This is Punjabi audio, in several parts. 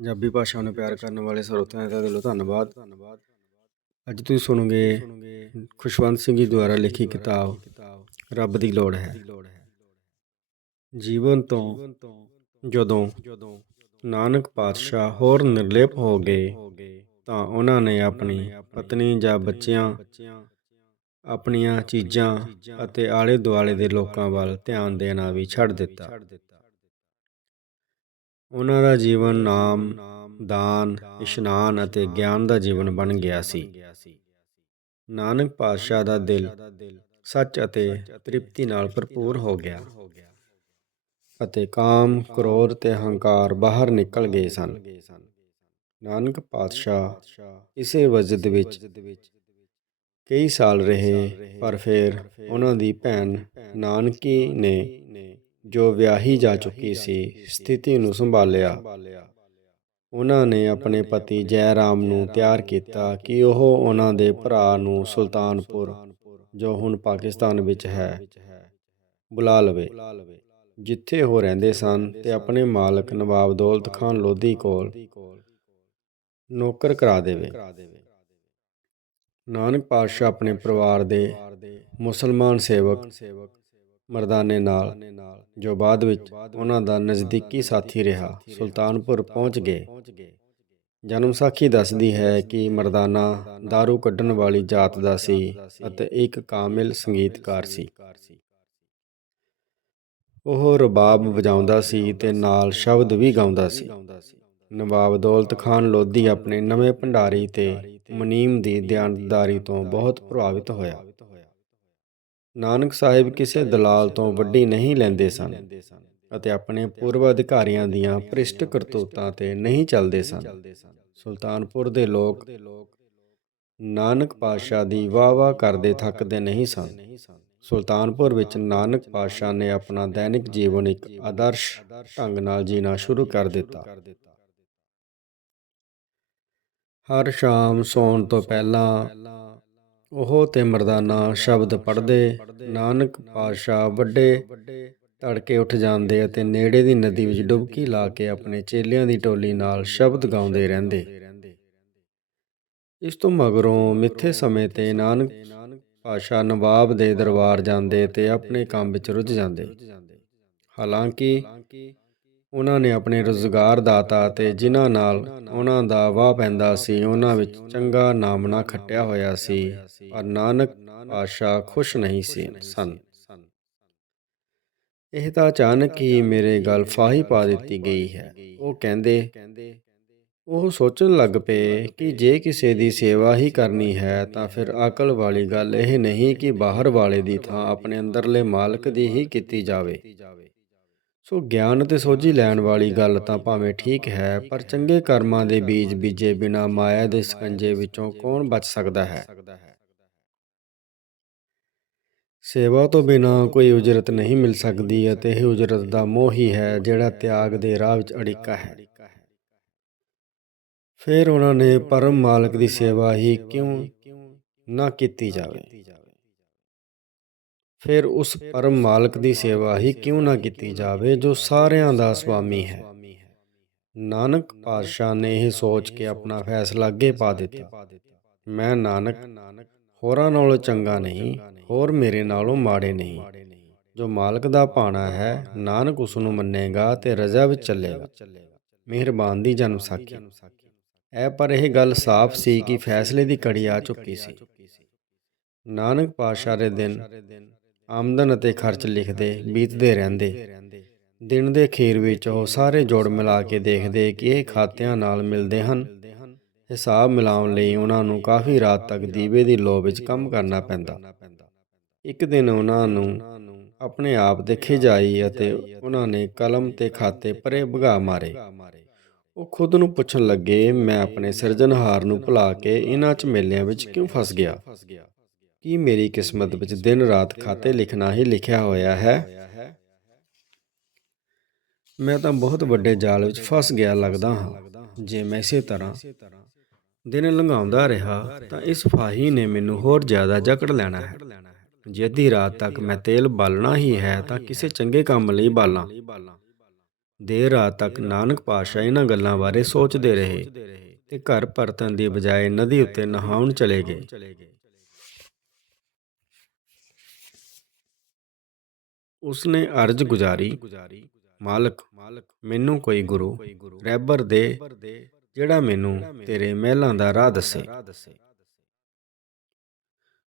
ਪੰਜਾਬੀ ਭਾਸ਼ਾ ਨੂੰ ਪਿਆਰ ਕਰਨ ਵਾਲੇ ਸਰੋਤਿਆਂ ਦਾ ਦਿਲੋਂ ਧੰਨਵਾਦ। ਅੱਜ ਤੁਸੀਂ ਸੁਣੋਗੇ ਖੁਸ਼ਵੰਤ ਸਿੰਘ ਜੀ ਦੁਆਰਾ ਲਿਖੀ ਕਿਤਾਬ, ਰੱਬ ਦੀ ਲੋੜ ਹੈ। ਜੀਵਨ ਤੋਂ ਜਦੋਂ ਨਾਨਕ ਪਾਤਸ਼ਾਹ ਹੋਰ ਨਿਰਲੇਪ ਹੋ ਗਏ, ਤਾਂ ਉਹਨਾਂ ਨੇ ਆਪਣੀ ਪਤਨੀ ਜਾਂ ਬੱਚਿਆਂ, ਆਪਣੀਆਂ ਚੀਜ਼ਾਂ ਅਤੇ ਆਲੇ ਦੁਆਲੇ ਦੇ ਲੋਕਾਂ ਵੱਲ ਧਿਆਨ ਦੇਣਾ ਵੀ ਛੱਡ ਦਿੱਤਾ। ਉਹਨਾਂ ਦਾ ਜੀਵਨ ਨਾਮ, ਦਾਨ, ਇਸ਼ਨਾਨ ਅਤੇ ਗਿਆਨ ਦਾ ਜੀਵਨ ਬਣ ਗਿਆ ਸੀ। ਨਾਨਕ ਪਾਤਸ਼ਾਹ ਦਾ ਦਿਲ ਸੱਚ ਅਤੇ ਤ੍ਰਿਪਤੀ ਨਾਲ ਭਰਪੂਰ ਹੋ ਗਿਆ ਅਤੇ ਕਾਮ, ਕ੍ਰੋਧ ਤੇ ਹੰਕਾਰ ਬਾਹਰ ਨਿਕਲ ਗਏ ਸਨ। ਨਾਨਕ ਪਾਤਸ਼ਾਹ ਇਸੇ ਵਜਦ ਵਿੱਚ ਕਈ ਸਾਲ ਰਹੇ, ਪਰ ਫਿਰ ਉਹਨਾਂ ਦੀ ਭੈਣ ਨਾਨਕੀ ਨੇ ਜੋ ਵਿਆਹੀ ਜਾ ਚੁੱਕੀ ਸੀ, ਸਥਿਤੀ ਨੂੰ ਸੰਭਾਲਿਆ। ਉਹਨਾਂ ਨੇ ਆਪਣੇ ਪਤੀ ਜੈ ਨੂੰ ਤਿਆਰ ਕੀਤਾ ਕਿ ਉਹ ਉਹਨਾਂ ਦੇ ਭਰਾ ਨੂੰ ਸੁਲਤਾਨਪੁਰ, ਜੋ ਹੁਣ ਪਾਕਿਸਤਾਨ ਵਿੱਚ ਹੈ, ਬੁਲਾ ਲਵੇ। ਜਿੱਥੇ ਉਹ ਰਹਿੰਦੇ ਸਨ ਤੇ ਆਪਣੇ ਮਾਲਕ ਨਵਾਬ ਦੌਲਤ ਖਾਨ ਲੋਧੀ ਕੋਲ ਨੌਕਰ ਕਰਾ ਦੇਵੇ। ਨਾਨਕ ਪਾਤਸ਼ਾਹ ਆਪਣੇ ਪਰਿਵਾਰ ਦੇ ਮੁਸਲਮਾਨ ਸੇਵਕ ਮਰਦਾਨੇ ਨਾਲ, ਜੋ ਬਾਅਦ ਵਿੱਚ ਉਹਨਾਂ ਦਾ ਨਜ਼ਦੀਕੀ ਸਾਥੀ ਰਿਹਾ, ਸੁਲਤਾਨਪੁਰ ਪਹੁੰਚ ਗਏ। ਜਨਮ ਸਾਖੀ ਦੱਸਦੀ ਹੈ ਕਿ ਮਰਦਾਨਾ दारू ਕੱਢਣ ਵਾਲੀ ਜਾਤ ਦਾ ਸੀ ਅਤੇ ਇੱਕ ਕਾਮਿਲ ਸੰਗੀਤਕਾਰ ਸੀ। ਉਹ ਰਬਾਬ ਵਜਾਉਂਦਾ ਸੀ ਤੇ ਨਾਲ ਸ਼ਬਦ ਵੀ ਗਾਉਂਦਾ ਸੀ। ਨਵਾਬ ਦੌਲਤ ਖਾਨ ਲੋਧੀ ਆਪਣੇ ਨਵੇਂ ਭੰਡਾਰੀ ਤੇ ਮਨੀਮ ਦੀ ਦਿਆਨਤਦਾਰੀ ਤੋਂ ਬਹੁਤ ਪ੍ਰਭਾਵਿਤ ਹੋਇਆ। ਨਾਨਕ ਸਾਹਿਬ ਕਿਸੇ ਦਲਾਲ ਤੋਂ ਵੱਡੀ ਨਹੀਂ ਲੈਂਦੇ ਸਨ ਅਤੇ ਆਪਣੇ ਪੂਰਵ ਅਧਿਕਾਰੀਆਂ ਦੀਆਂ ਪ੍ਰਿਸ਼ਟ ਕਰਤੂਤਾਂ ਤੇ ਨਹੀਂ ਚੱਲਦੇ ਸਨ। ਸੁਲਤਾਨਪੁਰ ਦੇ ਲੋਕ ਨਾਨਕ ਪਾਤਸ਼ਾਹ ਦੀ ਵਾਹ-ਵਾਹ ਕਰਦੇ ਥੱਕਦੇ ਨਹੀਂ ਸਨ। ਸੁਲਤਾਨਪੁਰ ਵਿੱਚ ਨਾਨਕ ਪਾਤਸ਼ਾਹ ਨੇ ਆਪਣਾ ਦੈਨਿਕ ਜੀਵਨ ਇੱਕ ਆਦਰਸ਼ ਢੰਗ ਨਾਲ ਜੀਣਾ ਸ਼ੁਰੂ ਕਰ ਦਿੱਤਾ। ਹਰ ਸ਼ਾਮ ਸੌਣ ਤੋਂ ਪਹਿਲਾਂ ਉਹ ਤੇ ਮਰਦਾਨਾ ਸ਼ਬਦ ਪੜ੍ਹਦੇ, ਨਾਨਕ ਪਾਤਸ਼ਾਹ ਵੱਡੇ, ਤੜਕੇ ਉੱਠ ਜਾਂਦੇ ਅਤੇ ਨੇੜੇ ਦੀ ਨਦੀ ਵਿੱਚ ਡੁਬਕੀ ਲਾ ਕੇ ਆਪਣੇ ਚੇਲਿਆਂ ਦੀ ਟੋਲੀ ਨਾਲ ਸ਼ਬਦ ਗਾਉਂਦੇ ਰਹਿੰਦੇ। ਇਸ ਤੋਂ ਮਗਰੋਂ ਮਿੱਥੇ ਸਮੇਂ ਤੇ ਨਾਨਕ ਪਾਤਸ਼ਾਹ ਨਵਾਬ ਦੇ ਦਰਬਾਰ ਜਾਂਦੇ ਤੇ ਆਪਣੇ ਕੰਮ ਵਿੱਚ ਰੁੱਝ ਜਾਂਦੇ। ਹਾਲਾਂਕਿ ਉਹਨਾਂ ਨੇ ਆਪਣੇ ਰੋਜ਼ਗਾਰ ਦਾਤਾ ਤੇ ਜਿਨ੍ਹਾਂ ਨਾਲ ਉਹਨਾਂ ਦਾ ਵਾਹ ਪੈਂਦਾ ਸੀ, ਉਹਨਾਂ ਵਿੱਚ ਚੰਗਾ ਨਾਮਣਾ ਖੱਟਿਆ ਹੋਇਆ ਸੀ, ਪਰ ਨਾਨਕ ਪਾਤਸ਼ਾਹ ਖੁਸ਼ ਨਹੀਂ ਸੀ, ਸਨ। ਇਹ ਤਾਂ ਅਚਾਨਕ ਹੀ ਮੇਰੇ ਗਲ ਫਾਹੀ ਪਾ ਦਿੱਤੀ ਗਈ ਹੈ। ਉਹ ਕਹਿੰਦੇ, ਉਹ ਸੋਚਣ ਲੱਗ ਪਏ ਕਿ ਜੇ ਕਿਸੇ ਦੀ ਸੇਵਾ ਹੀ ਕਰਨੀ ਹੈ, ਤਾਂ ਫਿਰ ਅਕਲ ਵਾਲੀ ਗੱਲ ਇਹ ਨਹੀਂ ਕਿ ਬਾਹਰ ਵਾਲੇ ਦੀ ਥਾਂ ਆਪਣੇ ਅੰਦਰਲੇ ਮਾਲਕ ਦੀ ਹੀ ਕੀਤੀ ਜਾਵੇ। ਸੋ ਗਿਆਨ ਤੇ ਸੋਝੀ ਲੈਣ ਵਾਲੀ ਗੱਲ ਤਾਂ ਭਾਵੇਂ ਠੀਕ ਹੈ, ਪਰ ਚੰਗੇ ਕਰਮਾਂ ਦੇ ਬੀਜ ਬੀਜੇ ਬਿਨਾ ਮਾਇਆ ਦੇ ਸਕੰਜੇ ਵਿੱਚੋਂ ਕੌਣ ਬਚ ਸਕਦਾ ਹੈ? ਸੇਵਾ ਤੋਂ ਬਿਨਾ ਕੋਈ ਉਜਰਤ ਨਹੀਂ ਮਿਲ ਸਕਦੀ ਅਤੇ ਇਹ ਉਜਰਤ ਦਾ ਮੋਹ ਹੀ ਹੈ, ਜਿਹੜਾ ਤਿਆਗ ਦੇ ਰਾਹ ਵਿੱਚ ਅੜਿੱਕਾ ਹੈ। ਫਿਰ ਉਹਨਾਂ ਨੇ ਪਰਮ ਮਾਲਕ ਦੀ ਸੇਵਾ ਹੀ ਕਿਉਂ ਨਾ ਕੀਤੀ ਜਾਵੇ? ਫਿਰ ਉਸ ਪਰਮ ਮਾਲਕ ਦੀ ਸੇਵਾ ਹੀ ਕਿਉਂ ਨਾ ਕੀਤੀ ਜਾਵੇ ਜੋ ਸਾਰਿਆਂ ਦਾ ਸੁਆਮੀ ਹੈ? ਨਾਨਕ ਪਾਤਸ਼ਾਹ ਨੇ ਇਹ ਸੋਚ ਕੇ ਆਪਣਾ ਫੈਸਲਾ ਅੱਗੇ ਪਾ ਦਿੱਤਾ। ਮੈਂ ਨਾਨਕ, ਹੋਰਾਂ ਨਾਲੋਂ ਚੰਗਾ ਨਹੀਂ, ਹੋਰ ਮੇਰੇ ਨਾਲੋਂ ਮਾੜੇ ਨਹੀਂ। ਜੋ ਮਾਲਕ ਦਾ ਭਾਣਾ ਹੈ, ਨਾਨਕ ਉਸ ਨੂੰ ਮੰਨੇਗਾ ਤੇ ਰਜ਼ਾ ਵਿੱਚ ਚੱਲੇਗਾ। ਮਿਹਰਬਾਨ ਦੀ ਜਨਮ ਸਾਖੀ। ਐ ਪਰ ਇਹ ਗੱਲ ਸਾਫ਼ ਸੀ ਕਿ ਫੈਸਲੇ ਦੀ ਕੜੀ ਆ ਚੁੱਕੀ ਸੀ। ਨਾਨਕ ਪਾਤਸ਼ਾਹ ਦੇ ਦਿਨ ਆਮਦਨ ਅਤੇ ਖਰਚ ਲਿਖਦੇ, ਬੀਤਦੇ ਰਹਿੰਦੇ। ਦਿਨ ਦੇ ਖੀਰ ਵਿੱਚ ਉਹ ਸਾਰੇ ਜੋੜ ਮਿਲਾ ਕੇ ਦੇਖਦੇ ਕਿ ਇਹ ਖਾਤਿਆਂ ਨਾਲ ਮਿਲਦੇ ਹਨ। ਹਿਸਾਬ ਮਿਲਾਉਣ ਲਈ ਉਹਨਾਂ ਨੂੰ ਕਾਫੀ ਰਾਤ ਤੱਕ ਦੀਵੇ ਦੀ ਲੋ ਵਿੱਚ ਕੰਮ ਕਰਨਾ ਪੈਂਦਾ। ਇੱਕ ਦਿਨ ਉਹਨਾਂ ਨੂੰ ਆਪਣੇ ਆਪ ਤੇ ਖਿਜਾਈ ਅਤੇ ਉਹਨਾਂ ਨੇ ਕਲਮ ਤੇ ਖਾਤੇ ਪਰੇ ਭਗਾ ਮਾਰੇ। ਉਹ ਖੁਦ ਨੂੰ ਪੁੱਛਣ ਲੱਗੇ, ਮੈਂ ਆਪਣੇ ਸਿਰਜਣਹਾਰ ਨੂੰ ਭੁਲਾ ਕੇ ਇਹਨਾਂ ਝਮੇਲਿਆਂ ਵਿੱਚ ਕਿਉਂ ਫਸ ਗਿਆ? ਕੀ ਮੇਰੀ ਕਿਸਮਤ ਵਿੱਚ ਦਿਨ ਰਾਤ ਖਾਤੇ ਲਿਖਣਾ ਹੀ ਲਿਖਿਆ ਹੋਇਆ ਹੈ। ਮੈਂ ਤਾਂ ਬਹੁਤ ਵੱਡੇ ਜਾਲ ਵਿੱਚ ਫਸ ਗਿਆ ਲੱਗਦਾ ਹਾਂ। ਜੇ ਮੈਂ ਇਸੇ ਤਰ੍ਹਾਂ ਦਿਨ ਲੰਘਾਉਂਦਾ ਰਿਹਾ, ਤਾਂ ਇਸ ਫਾਹੀ ਨੇ ਮੈਨੂੰ ਹੋਰ ਜ਼ਿਆਦਾ ਜਕੜ ਲੈਣਾ ਹੈ। ਜੇ ਅੱਧੀ ਰਾਤ ਤੱਕ ਮੈਂ ਤੇਲ ਬਾਲਣਾ ਹੀ ਹੈ, ਤਾਂ ਕਿਸੇ ਚੰਗੇ ਕੰਮ ਲਈ ਬਾਲਾਂ। ਦੇਰ ਰਾਤ ਤੱਕ ਨਾਨਕ ਪਾਤਸ਼ਾਹ ਇਹਨਾਂ ਗੱਲਾਂ ਬਾਰੇ ਸੋਚਦੇ ਰਹੇ ਤੇ ਘਰ ਪਰਤਣ ਦੀ ਬਜਾਏ ਨਦੀ ਉੱਤੇ ਨਹਾਉਣ ਚਲੇ ਗਏ। ਉਸਨੇ ਅਰਜ਼ ਗੁਜ਼ਾਰੀ, ਮਾਲਕ, ਮੈਨੂੰ ਕੋਈ ਗੁਰੂ ਰਹਿਬਰ ਦੇ, ਜਿਹੜਾ ਮੈਨੂੰ ਤੇਰੇ ਮਹਿਲਾਂ ਦਾ ਰਾਹ ਦੱਸੇ।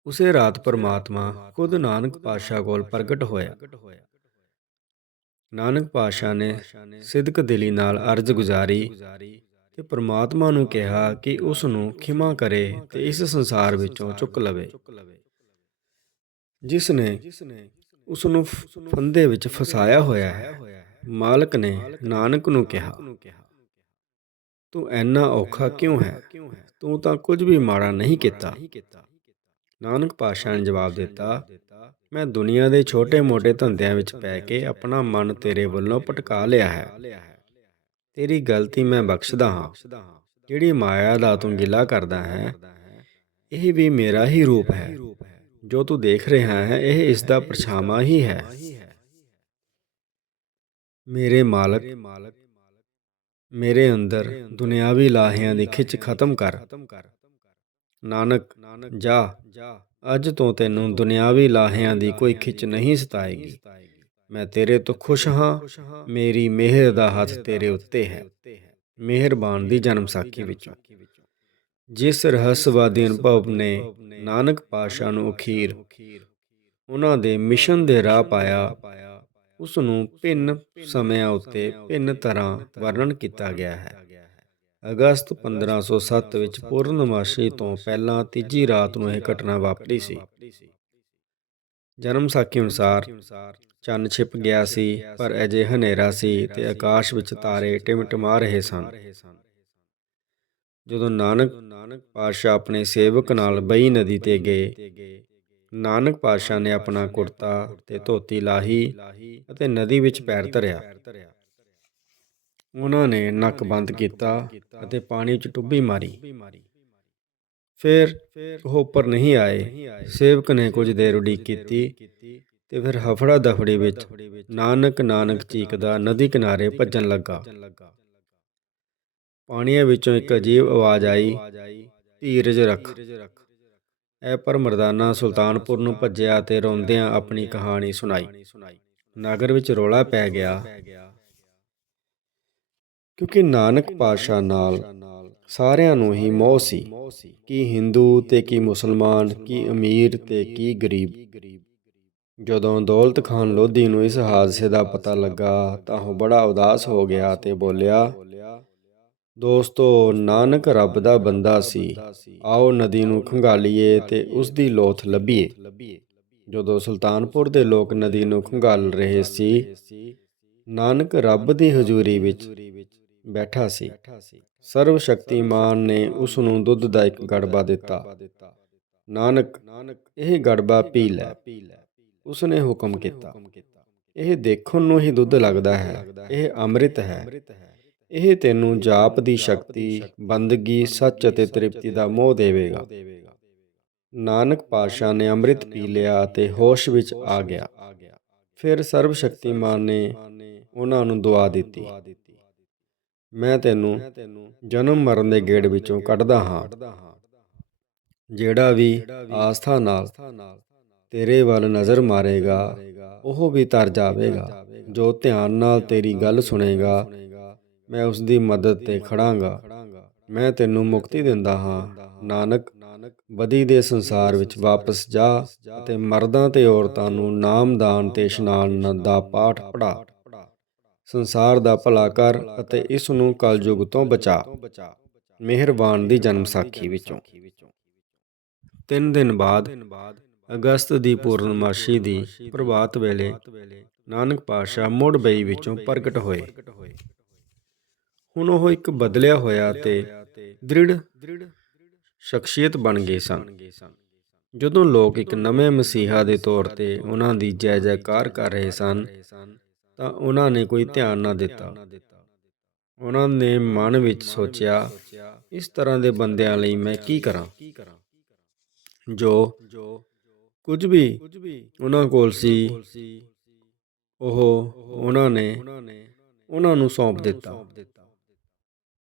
ਉਸੇ ਰਾਤ ਪਰਮਾਤਮਾ ਖੁਦ ਨਾਨਕ ਪਾਤਸ਼ਾਹ ਕੋਲ ਪ੍ਰਗਟ ਹੋਇਆ। ਨਾਨਕ ਪਾਤਸ਼ਾਹ ਨੇ ਸਿਦਕ ਦਿਲੀ ਨਾਲ ਅਰਜ਼ ਗੁਜ਼ਾਰੀ ਤੇ ਪ੍ਰਮਾਤਮਾ ਨੂੰ ਕਿਹਾ ਕਿ ਉਸ ਨੂੰ ਖਿਮਾ ਕਰੇ ਤੇ ਇਸ ਸੰਸਾਰ ਵਿੱਚੋਂ ਚੁੱਕ ਲਵੇ। ਜਿਸ ਨੇ ਉਸ ਨੂੰ ਫੰਦੇ ਵਿੱਚ ਫਸਾਇਆ ਹੋਇਆ ਹੈ। ਮਾਲਕ ਨੇ ਨਾਨਕ ਨੂੰ ਕਿਹਾ, ਤੂੰ ਐਨਾ ਔਖਾ ਕਿਉਂ ਹੈ? ਤੂੰ ਤਾਂ ਕੁਝ ਵੀ ਮਾੜਾ ਨਹੀਂ ਕੀਤਾ। ਨਾਨਕ ਪਾਤਸ਼ਾਹ ਨੇ ਜਵਾਬ ਦਿੱਤਾ, ਮੈਂ ਦੁਨੀਆ ਦੇ ਛੋਟੇ-ਮੋਟੇ ਧੰਦਿਆਂ ਵਿੱਚ ਪੈ ਕੇ ਆਪਣਾ ਮਨ ਤੇਰੇ ਵੱਲੋਂ ਭਟਕਾ ਲਿਆ ਹੈ। ਤੇਰੀ ਗਲਤੀ ਮੈਂ ਬਖਸ਼ਦਾ ਹਾਂ। ਜਿਹੜੀ ਮਾਇਆ ਦਾ ਤੂੰ ਗਿਲਾ ਕਰਦਾ ਹੈ, ਇਹ ਵੀ ਮੇਰਾ ਹੀ ਰੂਪ ਹੈ। ਜੋ ਤੂੰ ਦੇਖ ਰਿਹਾ ਹੈ, ਇਹ ਇਸ ਦਾ ਪਰਛਾਵਾਂ ਹੀ ਹੈ। ਮੇਰੇ ਮਾਲਕ, ਮੇਰੇ ਅੰਦਰ ਦੁਨਿਆਵੀ ਲਾਹਿਆਂ ਦੀ ਖਿੱਚ ਖਤਮ ਕਰ। ਨਾਨਕ, ਜਾ, ਅੱਜ ਤੋਂ ਤੈਨੂੰ ਦੁਨਿਆਵੀ ਲਾਹਿਆਂ ਦੀ ਕੋਈ ਖਿੱਚ ਨਹੀਂ ਸਤਾਏਗੀ। ਮੈਂ ਤੇਰੇ ਤੋਂ ਖੁਸ਼ ਹਾਂ, ਮੇਰੀ ਮਿਹਰ ਦਾ ਹੱਥ ਤੇਰੇ ਉੱਤੇ ਹੈ। ਮਿਹਰਬਾਨ ਦੀ ਜਨਮ ਸਾਖੀ ਵਿੱਚੋਂ। ਜਿਸ ਰਹੱਸਵਾਦੀ ਅਨੁਭਵ ਨੇ ਨਾਨਕ ਪਾਸ਼ਾ ਨੂੰ ਅਖੀਰ, ਉਹਨਾਂ ਦੇ ਮਿਸ਼ਨ ਦੇ ਰਾਹ ਪਾਇਆ ਉਸ ਨੂੰ ਭਿੰਨ ਸਮਿਆਂ ਉੱਤੇ ਭਿੰਨ ਤਰ੍ਹਾਂ ਵਰਣਨ ਕੀਤਾ ਗਿਆ ਹੈ। ਅਗਸਤ 1507 ਵਿੱਚ ਪੂਰਨਮਾਸ਼ੀ ਤੋਂ ਪਹਿਲਾਂ ਤੀਜੀ ਰਾਤ ਨੂੰ ਇਹ ਘਟਨਾ ਵਾਪਰੀ ਸੀ। ਜਨਮ ਸਾਖੀ ਅਨੁਸਾਰ ਚੰਨ ਛਿਪ ਗਿਆ ਸੀ, ਪਰ ਅਜੇ ਹਨੇਰਾ ਸੀ ਤੇ ਆਕਾਸ਼ ਵਿੱਚ ਤਾਰੇ ਟਿਮਟਮਾ ਰਹੇ ਸਨ। ਜਦੋਂ ਨਾਨਕ ਨਾਨਕ ਪਾਤਸ਼ਾਹ ਆਪਣੇ ਸੇਵਕ ਨਾਲ ਬਈ ਨਦੀ ਤੇ ਗਏ, ਨਾਨਕ ਪਾਤਸ਼ਾਹ ਨੇ ਆਪਣਾ ਕੁਰਤਾ ਤੇ ਧੋਤੀ ਲਾਹੀ ਅਤੇ ਨਦੀ ਵਿੱਚ ਪੈਰ ਧਰਿਆ। ਉਹਨਾਂ ਨੇ ਨੱਕ ਬੰਦ ਕੀਤਾ ਅਤੇ ਪਾਣੀ ਚ ਟੁੱਬੀ ਮਾਰੀ। ਫਿਰ ਉਹ ਉੱਪਰ ਨਹੀਂ ਆਏ। ਸੇਵਕ ਨੇ ਕੁਝ ਦੇਰ ਉਡੀਕ ਕੀਤੀ ਤੇ ਫਿਰ ਹਫੜਾ ਦਫੜੀ ਵਿੱਚ ਨਾਨਕ ਨਾਨਕ ਚੀਕਦਾ ਨਦੀ ਕਿਨਾਰੇ ਭੱਜਣ ਲੱਗਾ। ਪਾਣੀਆਂ ਵਿੱਚੋਂ ਇੱਕ ਅਜੀਬ ਆਵਾਜ਼ ਆਈ, ਧੀਰਜ ਰੱਖ। ਐ ਪਰ ਮਰਦਾਨਾ ਸੁਲਤਾਨਪੁਰ ਨੂੰ ਭੱਜਿਆ ਤੇ ਰੋਂਦਿਆਂ ਆਪਣੀ ਕਹਾਣੀ ਸੁਣਾਈ। ਨਗਰ ਵਿੱਚ ਰੋਲਾ ਪੈ ਗਿਆ। ਕਿਉਂਕਿ ਨਾਨਕ ਪਾਤਸ਼ਾਹ ਨਾਲ ਸਾਰਿਆਂ ਨੂੰ ਹੀ ਮੋਹ ਸੀ ਕੀ ਹਿੰਦੂ ਤੇ ਕੀ ਮੁਸਲਮਾਨ, ਕੀ ਅਮੀਰ ਤੇ ਕੀ ਗਰੀਬ। ਜਦੋਂ ਦੌਲਤ ਖਾਨ ਲੋਧੀ ਨੂੰ ਇਸ ਹਾਦਸੇ ਦਾ ਪਤਾ ਲੱਗਾ ਤਾਂ ਉਹ ਬੜਾ ਉਦਾਸ ਹੋ ਗਿਆ ਤੇ ਬੋਲਿਆ ਦੋਸਤੋ, ਨਾਨਕ ਰੱਬ ਦਾ ਬੰਦਾ ਸੀ। ਆਓ ਨਦੀ ਨੂੰ ਖੰਗਾਲੀਏ ਤੇ ਉਸ ਦੀ ਲੋਥ ਲੱਭੀਏ। ਜਦੋਂ ਸੁਲਤਾਨਪੁਰ ਦੇ ਲੋਕ ਨਦੀ ਨੂੰ ਖੰਗਾਲ ਰਹੇ ਸੀ, ਨਾਨਕ ਰੱਬ ਦੀ ਹਜ਼ੂਰੀ ਵਿੱਚ ਬੈਠਾ ਸੀ। ਸਰਵ ਸ਼ਕਤੀਮਾਨ ਨੇ ਉਸ ਨੂੰ ਦੁੱਧ ਦਾ ਇੱਕ ਗੜਬਾ ਦਿੱਤਾ। ਨਾਨਕ, ਇਹ ਗੜਬਾ ਪੀ ਲੈ। ਉਸ ਨੇ ਹੁਕਮ ਕੀਤਾ। ਇਹ ਦੇਖਣ ਨੂੰ ਹੀ ਦੁੱਧ ਲੱਗਦਾ ਹੈ। ਇਹ ਅੰਮ੍ਰਿਤ ਹੈ। ਇਹ ਤੈਨੂੰ ਜਾਪ ਦੀ ਸ਼ਕਤੀ, ਬੰਦਗੀ, ਸੱਚ ਅਤੇ ਤ੍ਰਿਪਤੀ ਦਾ ਮੋਹ ਦੇਵੇਗਾ। ਨਾਨਕ ਪਾਤਸ਼ਾਹ ਨੇ ਅੰਮ੍ਰਿਤ ਪੀ ਲਿਆ ਅਤੇ ਹੋਸ਼ ਵਿੱਚ ਆ ਗਿਆ। ਫਿਰ ਸਰਵ ਸ਼ਕਤੀਮਾਨ ਨੇ ਉਹਨਾਂ ਨੂੰ ਦੁਆ ਦਿੱਤੀ। ਮੈਂ ਤੈਨੂੰ ਜਨਮ ਮਰਨ ਦੇ ਗੇੜ ਵਿੱਚੋਂ ਕੱਢਦਾ ਹਾਂ। ਜਿਹੜਾ ਵੀ ਆਸਥਾ ਨਾਲ ਤੇਰੇ ਵੱਲ ਨਜ਼ਰ ਮਾਰੇਗਾ, ਉਹ ਵੀ ਤਰ ਜਾਵੇਗਾ। ਜੋ ਧਿਆਨ ਨਾਲ ਤੇਰੀ ਗੱਲ ਸੁਣੇਗਾ ਮੈਂ ਉਸ ਦੀ ਮਦਦ ਤੇ ਖੜਾਂਗਾ। ਮੈਂ ਤੈਨੂੰ ਮੁਕਤੀ ਦਿੰਦਾ ਹਾਂ। ਨਾਨਕ, ਬਦੀ ਦੇ ਸੰਸਾਰ ਵਿੱਚ ਵਾਪਸ ਜਾ ਅਤੇ ਮਰਦਾਂ ਤੇ ਔਰਤਾਂ ਨੂੰ ਨਾਮਦਾਨ ਤੇ ਇਸ਼ਨਾਨ ਦਾ ਪਾਠ ਪੜਾ ਸੰਸਾਰ ਦਾ ਭਲਾ ਕਰ ਅਤੇ ਇਸ ਨੂੰ ਕਲਯੁਗ ਤੋਂ ਬਚਾ। ਮਿਹਰਬਾਨ ਦੀ ਜਨਮ ਸਾਖੀ ਵਿੱਚੋਂ। ਤਿੰਨ ਦਿਨ ਬਾਅਦ ਅਗਸਤ ਦੀ ਪੂਰਨਮਾਸ਼ੀ ਦੀ ਪ੍ਰਭਾਤ ਵੇਲੇ ਨਾਨਕ ਪਾਤਸ਼ਾਹ ਮੁੜ ਬਈ ਵਿੱਚੋਂ ਪ੍ਰਗਟ ਹੋਏ। ਹੁਣ ਉਹ ਇੱਕ ਬਦਲਿਆ ਹੋਇਆ ਤੇ ਦ੍ਰਿੜ ਸ਼ਖਸੀਅਤ ਬਣ ਗਏ ਸਨ। ਜਦੋਂ ਲੋਕ ਇੱਕ ਨਵੇਂ ਮਸੀਹਾ ਦੇ ਤੌਰ ਤੇ ਉਹਨਾਂ ਦੀ ਜੈ ਜੈਕਾਰ ਕਰ ਰਹੇ ਸਨ, ਤਾਂ ਉਹਨਾਂ ਨੇ ਕੋਈ ਧਿਆਨ ਨਾ ਦਿੱਤਾ। ਉਹਨਾਂ ਨੇ ਮਨ ਵਿੱਚ ਸੋਚਿਆ, ਇਸ ਤਰ੍ਹਾਂ ਦੇ ਬੰਦਿਆਂ ਲਈ ਮੈਂ ਕੀ ਕਰਾਂ? ਜੋ ਕੁਝ ਵੀ ਉਹਨਾਂ ਕੋਲ ਸੀ, ਉਹ ਉਹਨਾਂ ਨੇ ਉਹਨਾਂ ਨੂੰ ਸੌਂਪ ਦਿੱਤਾ।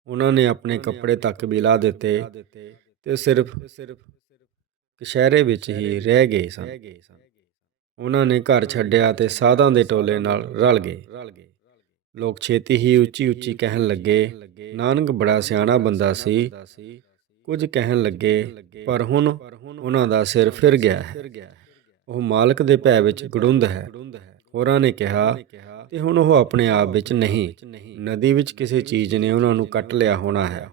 ਉਹਨਾਂ ਨੇ ਆਪਣੇ ਕੱਪੜੇ ਤੱਕ ਵੀ ਲਾ ਦਿੱਤੇ ਤੇ ਸਿਰਫ ਕਸ਼ਹਿਰੇ ਵਿੱਚ ਹੀ ਰਹਿ ਗਏ ਸਨ। ਉਹਨਾਂ ਨੇ ਘਰ ਛੱਡਿਆ ਤੇ ਸਾਧਾਂ ਦੇ ਟੋਲੇ ਨਾਲ ਰਲ ਗਏ। ਲੋਕ ਛੇਤੀ ਹੀ ਉੱਚੀ ਉੱਚੀ ਕਹਿਣ ਲੱਗੇ। ਨਾਨਕ ਬੜਾ ਸਿਆਣਾ ਬੰਦਾ ਸੀ। ਕੁਝ ਕਹਿਣ ਲੱਗੇ ਪਰ ਹੁਣ ਉਹਨਾਂ ਦਾ ਸਿਰ ਫਿਰ ਗਿਆ ਹੈ। ਉਹ ਮਾਲਕ ਦੇ ਭੈ ਵਿੱਚ ਗੜੁੰਦ ਹੈ। ਹੋਰਾਂ ਨੇ ਕਿਹਾ ਤੇ ਹੁਣ ਉਹ ਆਪਣੇ ਆਪ ਵਿੱਚ ਨਹੀਂ। ਨਦੀ ਵਿੱਚ ਕਿਸੇ ਚੀਜ਼ ਨੇ ਉਹਨਾਂ ਨੂੰ ਕੱਟ ਲਿਆ ਹੋਣਾ ਹੈ।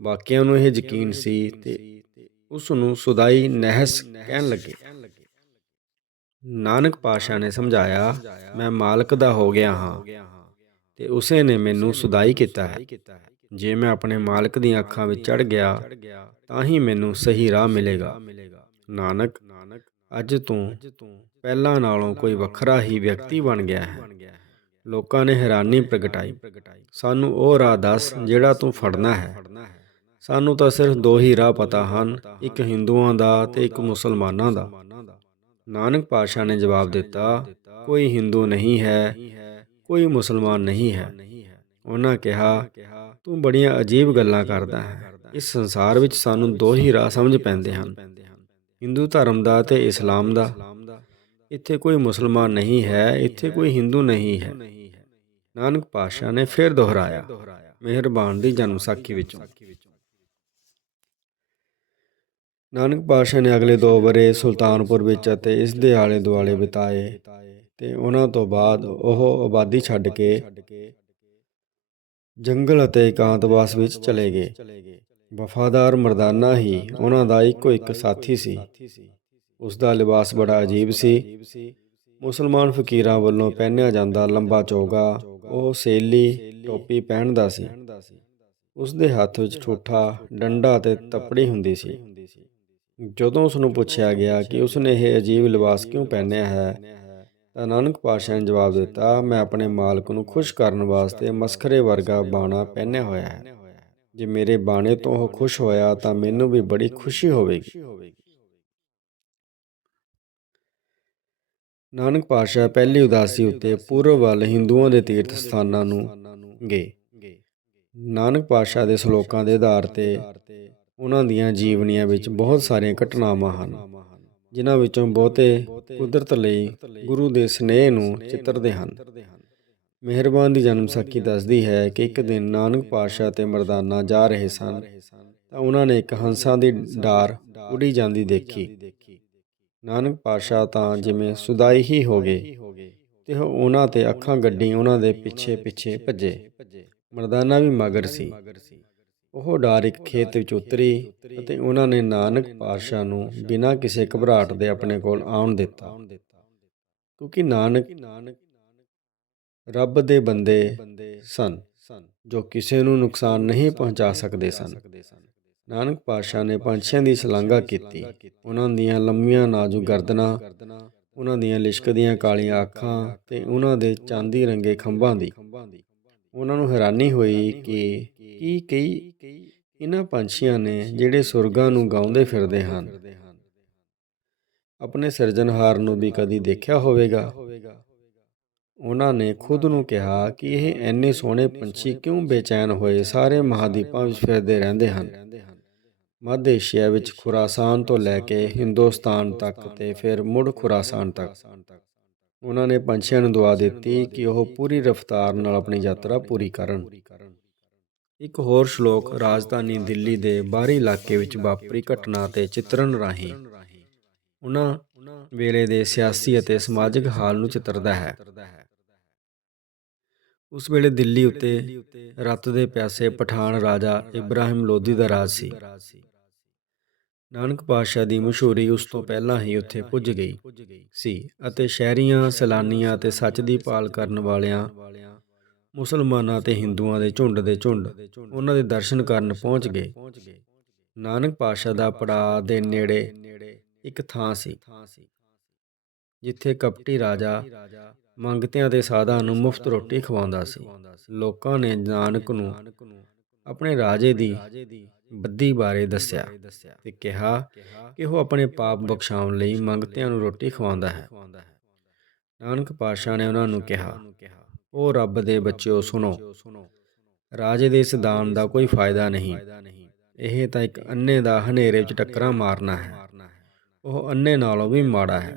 ਬਾਕੀਆਂ ਨੂੰ ਇਹ ਯਕੀਨ ਸੀ ਤੇ ਉਸ ਨੂੰ ਸੁਦਾਈ ਨਹਿਸ ਕਹਿਣ ਲੱਗੇ। ਨਾਨਕ ਪਾਸ਼ਾ ਨੇ ਸਮਝਾਇਆ ਮੈਂ ਮਾਲਕ ਦਾ ਹੋ ਗਿਆ ਹਾਂ ਤੇ ਉਸੇ ਨੇ ਮੈਨੂੰ ਸੁਦਾਈ ਕੀਤਾ ਹੈ। ਜੇ ਮੈਂ ਆਪਣੇ ਮਾਲਕ ਦੀਆਂ ਅੱਖਾਂ ਵਿੱਚ ਚੜ ਗਿਆ ਤਾਂ ਹੀ ਮੈਨੂੰ ਸਹੀ ਰਾਹ ਮਿਲੇਗਾ। ਨਾਨਕ ਅੱਜ ਤੂੰ ਪਹਿਲਾਂ ਨਾਲੋਂ ਕੋਈ ਵੱਖਰਾ ਹੀ ਵਿਅਕਤੀ ਬਣ ਗਿਆ ਹੈ। ਲੋਕਾਂ ਨੇ ਹੈਰਾਨੀ ਪ੍ਰਗਟਾਈ। ਸਾਨੂੰ ਉਹ ਰਾਹ ਦੱਸ ਜਿਹੜਾ ਤੂੰ ਫੜਨਾ ਹੈ। ਸਾਨੂੰ ਤਾਂ ਸਿਰਫ ਦੋ ਹੀ ਰਾਹ ਪਤਾ ਹਨ, ਇੱਕ ਹਿੰਦੂਆਂ ਦਾ ਤੇ ਇੱਕ ਮੁਸਲਮਾਨਾਂ ਦਾ। ਨਾਨਕ ਪਾਸ਼ਾ ਨੇ ਜਵਾਬ ਦਿੱਤਾ, ਕੋਈ ਹਿੰਦੂ ਨਹੀਂ ਹੈ, ਕੋਈ ਮੁਸਲਮਾਨ ਨਹੀਂ ਹੈ। ਉਹਨਾਂ ਕਿਹਾ, ਤੂੰ ਬੜੀਆਂ ਅਜੀਬ ਗੱਲਾਂ ਕਰਦਾ ਹੈ। ਇਸ ਸੰਸਾਰ ਵਿੱਚ ਸਾਨੂੰ ਦੋ ਹੀ ਰਾਹ ਸਮਝ ਪੈਂਦੇ ਹਨ। ਹਿੰਦੂ ਧਰਮ ਦਾ ਤੇ ਇਸਲਾਮ ਦਾ। ਇੱਥੇ ਕੋਈ ਮੁਸਲਮਾਨ ਨਹੀਂ ਹੈ, ਇੱਥੇ ਕੋਈ ਹਿੰਦੂ ਨਹੀਂ ਹੈ। ਨਾਨਕ ਪਾਤਸ਼ਾਹ ਨੇ ਫਿਰ ਦੁਹਰਾਇਆ, ਮਿਹਰਬਾਨ ਦੀ ਜਨਮ ਸਾਖੀ ਵਿੱਚੋਂ। ਨਾਨਕ ਪਾਤਸ਼ਾਹ ਨੇ ਅਗਲੇ ਦੋ ਬਰੇ ਸੁਲਤਾਨਪੁਰ ਵਿੱਚ ਅਤੇ ਇਸ ਦੇ ਆਲੇ ਦੁਆਲੇ ਬਿਤਾਏ ਤੇ ਉਹਨਾਂ ਤੋਂ ਬਾਅਦ ਉਹ ਆਬਾਦੀ ਛੱਡ ਕੇ ਜੰਗਲ ਅਤੇ ਇਕਾਂਤਵਾਸ ਵਿੱਚ ਚਲੇ ਗਏ। ਵਫਾਦਾਰ ਮਰਦਾਨਾ ਹੀ ਉਹਨਾਂ ਦਾ ਇੱਕੋ ਇੱਕ ਸਾਥੀ ਸੀ। ਉਸ ਦਾ ਲਿਬਾਸ ਬੜਾ ਅਜੀਬ ਸੀ। ਮੁਸਲਮਾਨ ਫਕੀਰਾਂ ਵੱਲੋਂ ਪਹਿਨਿਆ ਜਾਂਦਾ ਲੰਬਾ ਚੋਗਾ, ਉਹ ਸੇਲੀ, ਟੋਪੀ ਪਹਿਨਦਾ ਸੀ। ਉਸ ਦੇ ਹੱਥ ਵਿੱਚ ਠੂਠਾ, ਡੰਡਾ ਤੇ ਤਪੜੀ ਹੁੰਦੀ ਸੀ। ਜਦੋਂ ਉਸ ਨੂੰ ਪੁੱਛਿਆ ਗਿਆ ਕਿ ਉਸ ਨੇ ਇਹ ਅਜੀਬ ਲਿਬਾਸ ਕਿਉਂ ਪਹਿਨਿਆ ਹੈ, ਤਾਂ ਨਾਨਕ ਪਾਤਸ਼ਾਹ ਨੇ ਜਵਾਬ ਦਿੱਤਾ, ਮੈਂ ਆਪਣੇ ਮਾਲਕ ਨੂੰ ਖੁਸ਼ ਕਰਨ ਵਾਸਤੇ ਮਸਖਰੇ ਵਰਗਾ ਬਾਣਾ ਪਹਿਨਿਆ ਹੋਇਆ ਹੈ। ਜੇ ਮੇਰੇ ਬਾਣੇ ਤੋਂ ਉਹ ਖੁਸ਼ ਹੋਇਆ ਤਾਂ ਮੈਨੂੰ ਵੀ ਬੜੀ ਖੁਸ਼ੀ ਹੋਵੇਗੀ। ਨਾਨਕ ਪਾਸ਼ਾ ਪਹਿਲੀ ਉਦਾਸੀ ਉੱਤੇ ਪੂਰਬ ਵੱਲ ਹਿੰਦੂਆਂ ਦੇ ਤੀਰਥ ਸਥਾਨਾਂ ਨੂੰ ਗਏ। ਨਾਨਕ ਪਾਸ਼ਾ ਦੇ ਸ਼ਲੋਕਾਂ ਦੇ ਆਧਾਰ ਤੇ ਉਹਨਾਂ ਦੀਆਂ ਜੀਵਨੀਆਂ ਵਿੱਚ ਬਹੁਤ ਸਾਰੀਆਂ ਘਟਨਾਵਾਂ ਹਨ ਜਿਨ੍ਹਾਂ ਵਿੱਚੋਂ ਬਹੁਤੇ ਕੁਦਰਤ ਲਈ ਗੁਰੂ ਦੇ ਸਨੇਹ ਨੂੰ ਚਿੱਤਰਦੇ ਹਨ। ਮਿਹਰਬਾਨ ਦੀ ਜਨਮ ਸਾਖੀ ਦੱਸਦੀ ਹੈ ਕਿ ਇੱਕ ਦਿਨ ਨਾਨਕ ਪਾਤਸ਼ਾਹ ਤੇ ਮਰਦਾਨਾ ਜਾ ਰਹੇ ਸਨ, ਤਾਂ ਉਹਨਾਂ ਨੇ ਇੱਕ ਹੰਸਾਂ ਦੀ ਡਾਰ ਉਡੀ ਜਾਂਦੀ ਦੇਖੀ। ਨਾਨਕ ਪਾਤਸ਼ਾਹ ਤਾਂ ਜਿਵੇਂ ਸੁਦਾਈ ਹੀ ਹੋ ਗਏ, ਤੇ ਉਹਨਾਂ ਤੇ ਅੱਖਾਂ ਗੱਡੀ ਉਹਨਾਂ ਦੇ ਪਿੱਛੇ ਪਿੱਛੇ ਭੱਜੇ। ਮਰਦਾਨਾ ਵੀ ਮਗਰ ਸੀ। ਉਹ ਡਾਰ ਇੱਕ ਖੇਤ ਵਿੱਚ ਉਤਰੀ ਅਤੇ ਉਹਨਾਂ ਨੇ ਨਾਨਕ ਪਾਤਸ਼ਾਹ ਨੂੰ ਬਿਨਾਂ ਕਿਸੇ ਘਬਰਾਹਟ ਦੇ ਆਪਣੇ ਕੋਲ ਆਉਣ ਦਿੱਤਾ। ਕਿਉਂਕਿ ਨਾਨਕ ਰੱਬ ਦੇ ਬੰਦੇ ਸਨ ਜੋ ਕਿਸੇ ਨੂੰ ਨੁਕਸਾਨ ਨਹੀਂ ਪਹੁੰਚਾ ਸਕਦੇ ਸਨ। ਨਾਨਕ ਪਾਤਸ਼ਾਹ ਨੇ ਪੰਛੀਆਂ ਦੀ ਸ਼ਲਾਘਾ ਕੀਤੀ ਉਹਨਾਂ ਦੀਆਂ ਲੰਮੀਆਂ ਨਾਜ਼ੁਕ ਗਰਦਨਾਂ ਉਹਨਾਂ ਦੀਆਂ ਲਿਸ਼ਕਦੀਆਂ ਕਾਲੀਆਂ ਅੱਖਾਂ ਤੇ ਉਹਨਾਂ ਦੇ ਚਾਂਦੀ ਰੰਗੇ ਖੰਭਾਂ ਦੀ। ਉਹਨਾਂ ਨੂੰ ਹੈਰਾਨੀ ਹੋਈ ਕਿ ਕੀ ਕਈ ਇਹਨਾਂ ਪੰਛੀਆਂ ਨੇ ਜਿਹੜੇ ਸੁਰਗਾਂ ਨੂੰ ਗਾਉਂਦੇ ਫਿਰਦੇ ਹਨ। ਆਪਣੇ ਸਿਰਜਣਹਾਰ ਨੂੰ ਵੀ ਕਦੀ ਦੇਖਿਆ ਹੋਵੇਗਾ। ਉਹਨਾਂ ਨੇ ਖੁਦ ਨੂੰ ਕਿਹਾ ਕਿ ਇਹ ਐਨੇ ਸੋਹਣੇ ਪੰਛੀ ਕਿਉਂ ਬੇਚੈਨ ਹੋਏ? ਸਾਰੇ ਮਹਾਦੀਪਾਂ ਵਿੱਚ ਫਿਰਦੇ ਰਹਿੰਦੇ ਹਨ। ਮੱਧ ਏਸ਼ੀਆ ਵਿੱਚ ਖੁਰਾਸਾਨ ਤੋਂ ਲੈ ਕੇ ਹਿੰਦੁਸਤਾਨ ਤੱਕ ਤੇ ਫਿਰ ਮੁੜ ਖੁਰਾਸਾਨ ਤੱਕ। ਉਹਨਾਂ ਨੇ ਪੰਛੀਆਂ ਨੂੰ ਦੁਆ ਦਿੱਤੀ ਕਿ ਉਹ ਪੂਰੀ ਰਫ਼ਤਾਰ ਨਾਲ ਆਪਣੀ ਯਾਤਰਾ ਪੂਰੀ ਕਰਨ। ਇੱਕ ਹੋਰ ਸ਼ਲੋਕ, ਰਾਜਧਾਨੀ ਦਿੱਲੀ ਦੇ ਬਾਹਰੀ ਇਲਾਕੇ ਵਿੱਚ ਵਾਪਰੀ ਘਟਨਾ ਤੇ ਚਿੱਤਰਨ ਰਾਹੀਂ ਉਹਨਾਂ ਵੇਲੇ ਦੇ ਸਿਆਸੀ ਅਤੇ ਸਮਾਜਿਕ ਹਾਲ ਨੂੰ ਚਿੱਤਰਦਾ ਹੈ। ਉਸ ਵੇਲੇ ਦਿੱਲੀ ਉੱਤੇ ਰੱਤ ਦੇ ਪਿਆਸੇ ਪਠਾਨ ਰਾਜਾ ਇਬਰਾਹਿਮ ਲੋਧੀ ਦਾ ਰਾਜ ਸੀ। ਨਾਨਕ ਪਾਤਸ਼ਾਹ ਦੀ ਮਸ਼ਹੂਰੀ ਉਸ ਤੋਂ ਪਹਿਲਾਂ ਹੀ ਉੱਥੇ ਪੁੱਜ ਗਈ ਸੀ ਅਤੇ ਸ਼ਹਿਰੀਆਂ ਸੈਲਾਨੀਆਂ ਅਤੇ ਸੱਚ ਦੀ ਪਾਲ ਕਰਨ ਵਾਲਿਆਂ ਮੁਸਲਮਾਨਾਂ ਤੇ ਹਿੰਦੂਆਂ ਦੇ ਝੁੰਡ ਦੇ ਝੁੰਡ ਉਹਨਾਂ ਦੇ ਦਰਸ਼ਨ ਕਰਨ ਪਹੁੰਚ ਗਏ। ਨਾਨਕ ਪਾਤਸ਼ਾਹ ਦਾ ਪੜਾ ਦੇ ਨੇੜੇ ਇੱਕ ਥਾਂ ਸੀ ਜਿੱਥੇ ਕਪਟੀ ਰਾਜਾ ਮੰਗਤਿਆਂ ਦੇ ਸਾਧਾਂ ਨੂੰ ਮੁਫਤ ਰੋਟੀ ਖਵਾਉਂਦਾ ਸੀ। ਲੋਕਾਂ ਨੇ ਨਾਨਕ ਨੂੰ ਆਪਣੇ ਰਾਜੇ ਦੀ ਬੱਦੀ ਬਾਰੇ ਦੱਸਿਆ ਤੇ ਕਿਹਾ ਕਿ ਉਹ ਆਪਣੇ ਪਾਪ ਬਖਸ਼ਾਉਣ ਲਈ ਮੰਗਤਿਆਂ ਨੂੰ ਰੋਟੀ ਖਵਾਉਂਦਾ ਹੈ। ਨਾਨਕ ਪਾਤਸ਼ਾਹ ਨੇ ਉਹਨਾਂ ਨੂੰ ਕਿਹਾ, ਉਹ ਰੱਬ ਦੇ ਬੱਚਿਓ, ਸੁਣੋ। ਰਾਜੇ ਦੇ ਇਸ ਦਾਨ ਦਾ ਕੋਈ ਫਾਇਦਾ ਨਹੀਂ। ਇਹ ਤਾਂ ਇੱਕ ਅੰਨੇ ਦਾ ਹਨੇਰੇ ਵਿੱਚ ਟੱਕਰਾਂ ਮਾਰਨਾ ਹੈ। ਉਹ ਅੰਨੇ ਨਾਲੋਂ ਵੀ ਮਾੜਾ ਹੈ।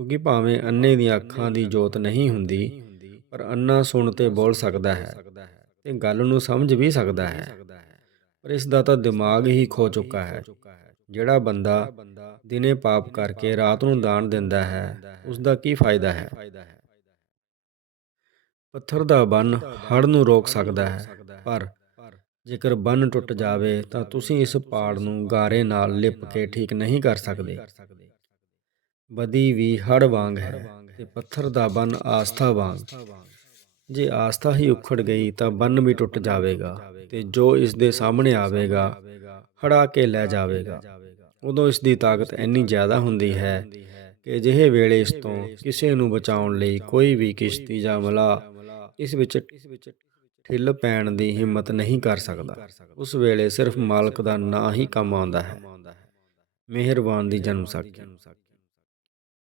ਕਿਉਂਕਿ ਭਾਵੇਂ ਅੰਨੇ ਦੀਆਂ ਅੱਖਾਂ ਦੀ ਜੋਤ ਨਹੀਂ ਹੁੰਦੀ, ਪਰ ਅੰਨਾ ਸੁਣ ਤੇ ਬੋਲ ਸਕਦਾ ਹੈ ਤੇ ਗੱਲ ਨੂੰ ਸਮਝ ਵੀ ਸਕਦਾ ਹੈ। ਪਰ ਇਸ ਦਾ ਤਾਂ ਦਿਮਾਗ ਹੀ ਖੋ ਚੁੱਕਾ ਹੈ। ਜਿਹੜਾ ਬੰਦਾ ਦਿਨੇ ਪਾਪ ਕਰਕੇ ਰਾਤ ਨੂੰ ਦਾਨ ਦਿੰਦਾ ਹੈ ਉਸ ਦਾ ਕੀ ਫਾਇਦਾ ਹੈ? ਪੱਥਰ ਦਾ ਬੰਨ ਹੜ ਨੂੰ ਰੋਕ ਸਕਦਾ ਹੈ, ਪਰ ਜੇਕਰ ਬੰਨ ਟੁੱਟ ਜਾਵੇ ਤਾਂ ਤੁਸੀਂ ਇਸ ਪਾੜ ਨੂੰ ਗਾਰੇ ਨਾਲ ਲਿਪ ਕੇ ਠੀਕ ਨਹੀਂ ਕਰ ਸਕਦੇ। ਬਦੀ ਵੀ ਹੜ ਵਾਂਗ ਹੈ ਤੇ ਪੱਥਰ ਦਾ ਬੰਨ ਆਸਥਾ ਵਾਂਗ। ਜੇ ਆਸਥਾ ਹੀ ਉਖੜ ਗਈ ਤਾਂ ਬੰਨ ਵੀ ਟੁੱਟ ਜਾਵੇਗਾ ਤੇ ਜੋ ਇਸ ਦੇ ਸਾਹਮਣੇ ਆਵੇਗਾ ਹੜਾ ਕੇ ਲੈ ਜਾਵੇਗਾ। ਉਦੋਂ ਇਸ ਦੀ ਤਾਕਤ ਇੰਨੀ ਜ਼ਿਆਦਾ ਹੁੰਦੀ ਹੈ ਕਿ ਅਜਿਹੇ ਵੇਲੇ ਇਸ ਤੋਂ ਕਿਸੇ ਨੂੰ ਬਚਾਉਣ ਲਈ ਕੋਈ ਵੀ ਕਿਸ਼ਤੀ ਜਾਂ ਮਲਾ ਇਸ ਵਿੱਚ ਠਿੱਲ ਪੈਣ ਦੀ ਹਿੰਮਤ ਨਹੀਂ ਕਰ ਸਕਦਾ। ਉਸ ਵੇਲੇ ਸਿਰਫ ਮਾਲਕ ਦਾ ਨਾਂ ਹੀ ਕੰਮ ਆਉਂਦਾ ਹੈ। ਮਿਹਰਬਾਨ ਦੀ ਜਨਮ ਸਾਖੀ।